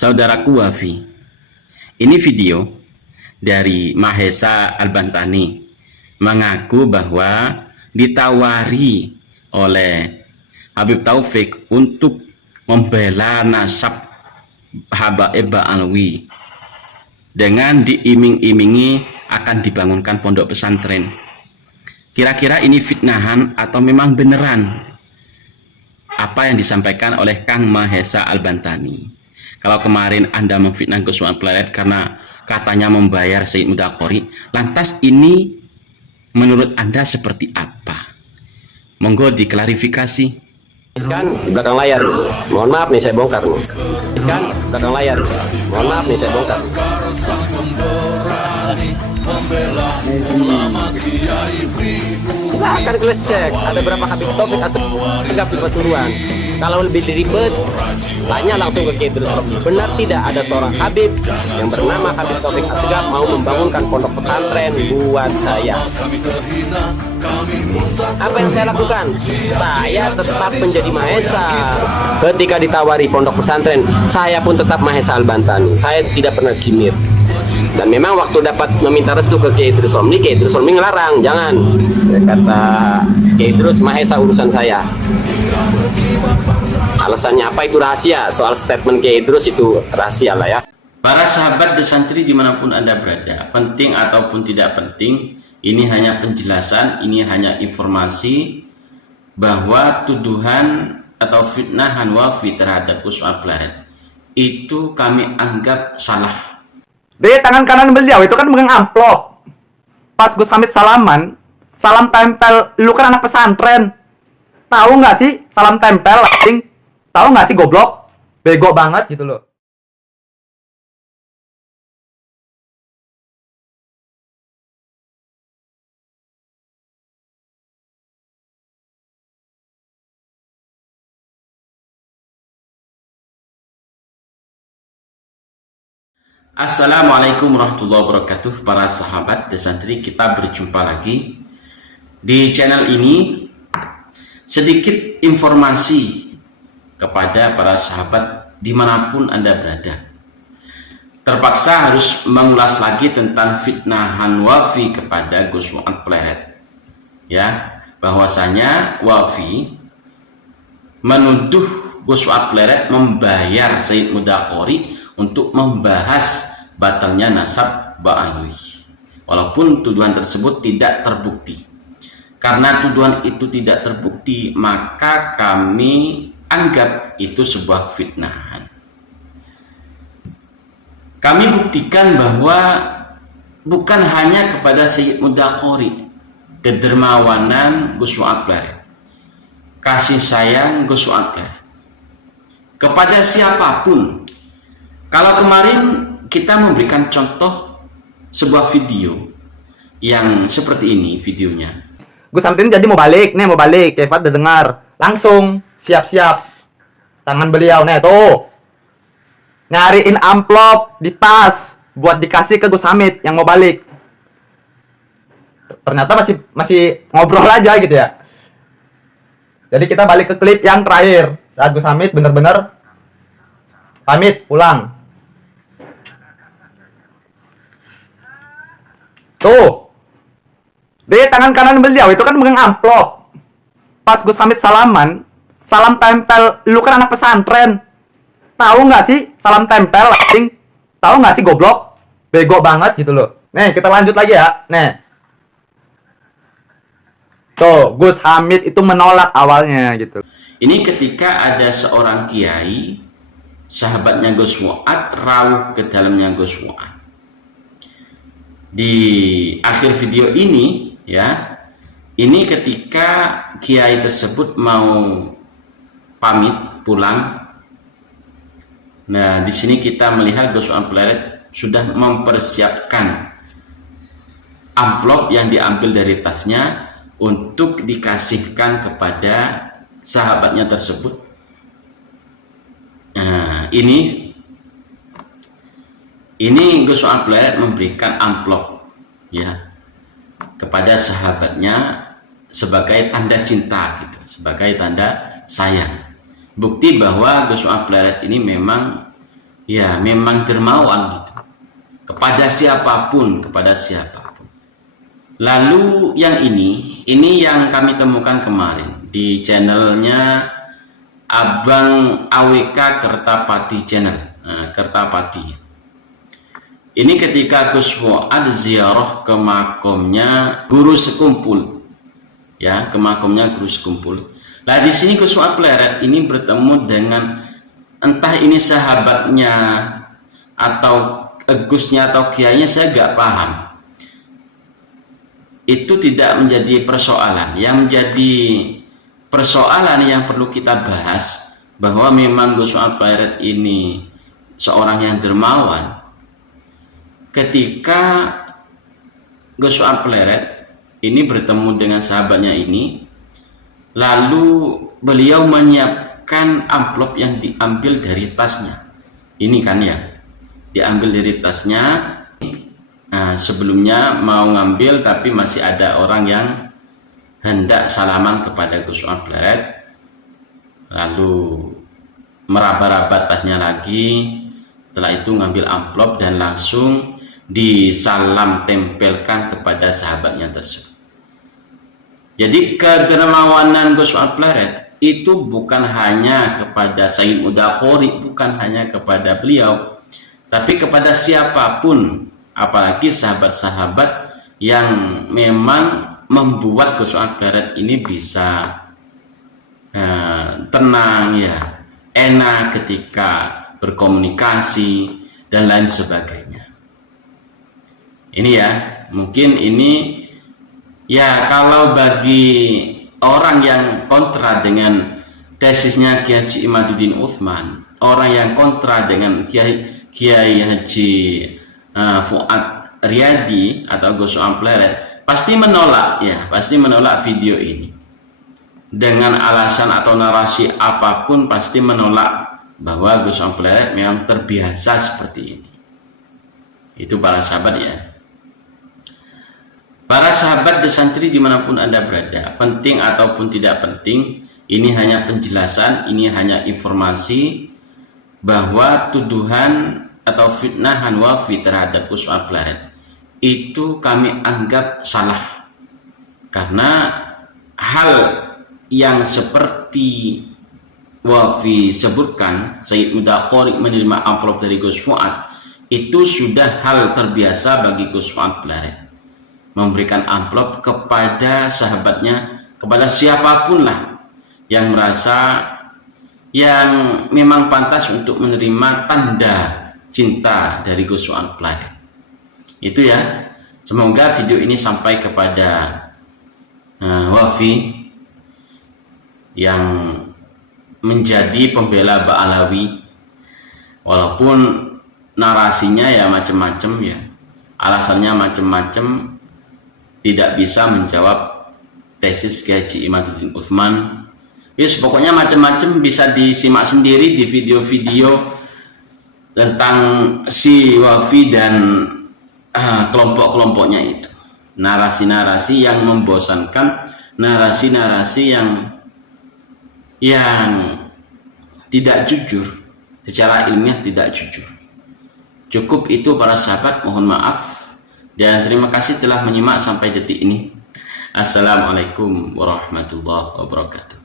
Saudaraku Wafi, ini video dari Mahesa Al-Bantani mengaku bahwa ditawari oleh Habib Taufik untuk membela nasab Habaib Alwi dengan diiming-imingi akan dibangunkan pondok pesantren. Kira-kira ini fitnahan atau memang beneran apa yang disampaikan oleh Kang Mahesa Al-Bantani? Kalau kemarin Anda memfitnah Gus Muhammad Plered karena katanya membayar Sayyid Mudaqori, lantas ini menurut Anda seperti apa? Monggo diklarifikasi. Kan di belakang layar, mohon maaf nih saya bongkar nih. Kan di belakang layar, mohon maaf nih saya bongkar. Silahkan kalian cek, ada berapa Habib Taufik Asegaf di Pasuruan. Kalau lebih ribet, tanya langsung ke Kiai Idrus Romli. Benar tidak ada seorang Habib yang bernama Habib Taufik Asegaf mau membangunkan pondok pesantren buat saya. Apa yang saya lakukan? Saya tetap menjadi Mahesa. Ketika ditawari pondok pesantren, saya pun tetap Mahesa Al-Bantani. Saya tidak pernah gimir. Dan memang waktu dapat meminta restu ke Kiai Idrus Romli ngelarang, jangan. Kata Kiai Idrus, Mahesa urusan saya. Alasannya apa itu rahasia? Soal statement Kiai Idrus itu rahasia lah ya. Para sahabat The Santri dimanapun Anda berada, penting ataupun tidak penting, ini hanya penjelasan, ini hanya informasi bahwa tuduhan atau fitnahan Wafi terhadap Gus Muhammad Plered itu kami anggap salah. Di tangan kanan beliau itu kan megang amplop. Pas Gus Hamid salaman, salam tempel, lu kan anak pesantren. Tahu nggak sih salam tempel, anjing? Tahu nggak sih goblok? Bego banget gitu loh. Assalamualaikum warahmatullahi wabarakatuh. Para sahabat The Santri, kita berjumpa lagi di channel ini. Sedikit informasi kepada para sahabat dimanapun Anda berada. Terpaksa harus mengulas lagi tentang fitnahan Wafi kepada Gus Muhammad Plered, ya, bahwasanya Wafi menuduh Gus Muhammad Plered membayar Sayyid Mudaqori untuk membahas batalnya nasab Ba'alwi, walaupun tuduhan tersebut tidak terbukti. Karena tuduhan itu tidak terbukti, maka kami anggap itu sebuah fitnahan. Kami buktikan bahwa bukan hanya kepada Sayyid Mudaqori, kedermawanan Gus Muhammad Plered, kasih sayang Gus Muhammad Plered kepada siapapun. Kalau kemarin kita memberikan contoh sebuah video yang seperti ini videonya. Gus Hamid ini jadi mau balik, Kefat udah dengar. Langsung siap-siap. Tangan beliau nih tuh. Nyariin amplop di tas buat dikasih ke Gus Hamid yang mau balik. Ternyata masih ngobrol aja gitu ya. Jadi kita balik ke klip yang terakhir saat Gus Hamid bener-bener pamit pulang. Tuh. Di tangan kanan beliau itu kan megang amplop. Pas Gus Hamid salaman, salam tempel, lu kan anak pesantren. Tahu nggak sih salam tempel, anjing? Tahu nggak sih goblok? Bego banget gitu loh. Nih, kita lanjut lagi ya. Nih. Tuh, Gus Hamid itu menolak awalnya gitu. Ini ketika ada seorang kiai, sahabatnya Gus Muhammad, rawuh ke dalamnya Gus Muhammad. Di akhir video ini, ya, ini ketika kiai tersebut mau pamit pulang. Nah, di sini kita melihat Gus Muhammad Plered sudah mempersiapkan amplop yang diambil dari tasnya untuk dikasihkan kepada sahabatnya tersebut. Nah, ini Gus Muhammad Plered memberikan amplop, ya, kepada sahabatnya sebagai tanda cinta gitu, sebagai tanda sayang. Bukti bahwa Gus Muhammad Plered ini memang ya memang dermawan gitu. Kepada siapapun. Lalu yang ini yang kami temukan kemarin di channelnya Abang AWK Kertapati channel, Kertapati. Ini ketika Gus Fuad ziarah ke makomnya guru sekumpul, ya, ke makomnya guru sekumpul. Nah di sini Gus Fuad Pleret ini bertemu dengan entah ini sahabatnya atau Gusnya atau kiainya, saya gak paham. Itu tidak menjadi persoalan. Yang menjadi persoalan yang perlu kita bahas bahwa memang Gus Fuad Pleret ini seorang yang dermawan. Ketika Gus Fuad Pleret ini bertemu dengan sahabatnya ini, lalu beliau menyiapkan amplop yang diambil dari tasnya. Ini kan ya, diambil dari tasnya. Nah, sebelumnya mau ngambil tapi masih ada orang yang hendak salaman kepada Gus Fuad Pleret, lalu meraba-raba tasnya lagi. Setelah itu ngambil amplop dan langsung disalam tempelkan kepada sahabatnya tersebut. Jadi kedermawanan Gus Fuad Pleret itu bukan hanya kepada Sayyid Mudaqori, bukan hanya kepada beliau, tapi kepada siapapun, apalagi sahabat-sahabat yang memang membuat Gus Fuad Pleret ini bisa tenang, ya, enak ketika berkomunikasi dan lain sebagainya. Ini ya, mungkin ini ya kalau bagi orang yang kontra dengan tesisnya Kiai Haji Imaduddin Utsman, orang yang kontra dengan Kiai Haji Fuad Riyadi atau Gus Fuad Pleret, pasti menolak, ya, pasti menolak video ini dengan alasan atau narasi apapun, pasti menolak bahwa Gus Fuad Pleret memang terbiasa seperti ini. Itu para sahabat, ya. Para sahabat dan santri dimanapun Anda berada, penting ataupun tidak penting, ini hanya penjelasan, ini hanya informasi bahwa tuduhan atau fitnahan wafi terhadap Gus Fuad Pleret itu kami anggap salah, karena hal yang seperti wafi sebutkan, Sayyid Mudaqori menerima amplop dari Gus Fuad, itu sudah hal terbiasa bagi Gus Fuad Pleret. Memberikan amplop kepada sahabatnya, kepada siapapun lah yang merasa yang memang pantas untuk menerima tanda cinta dari Gus Fuad Pleret. Itu ya, semoga video ini sampai kepada wafi yang menjadi pembela Ba'alawi, walaupun narasinya ya macam-macam, ya, alasannya macam-macam, tidak bisa menjawab tesis Kiai Haji Imaduddin Utsman. Yes, pokoknya macam-macam, bisa disimak sendiri di video-video tentang si wafi dan kelompok-kelompoknya itu. Narasi-narasi yang membosankan, narasi-narasi yang tidak jujur, secara ilmiah tidak jujur. Cukup itu para sahabat, mohon maaf dan terima kasih telah menyimak sampai detik ini. Assalamualaikum warahmatullahi wabarakatuh.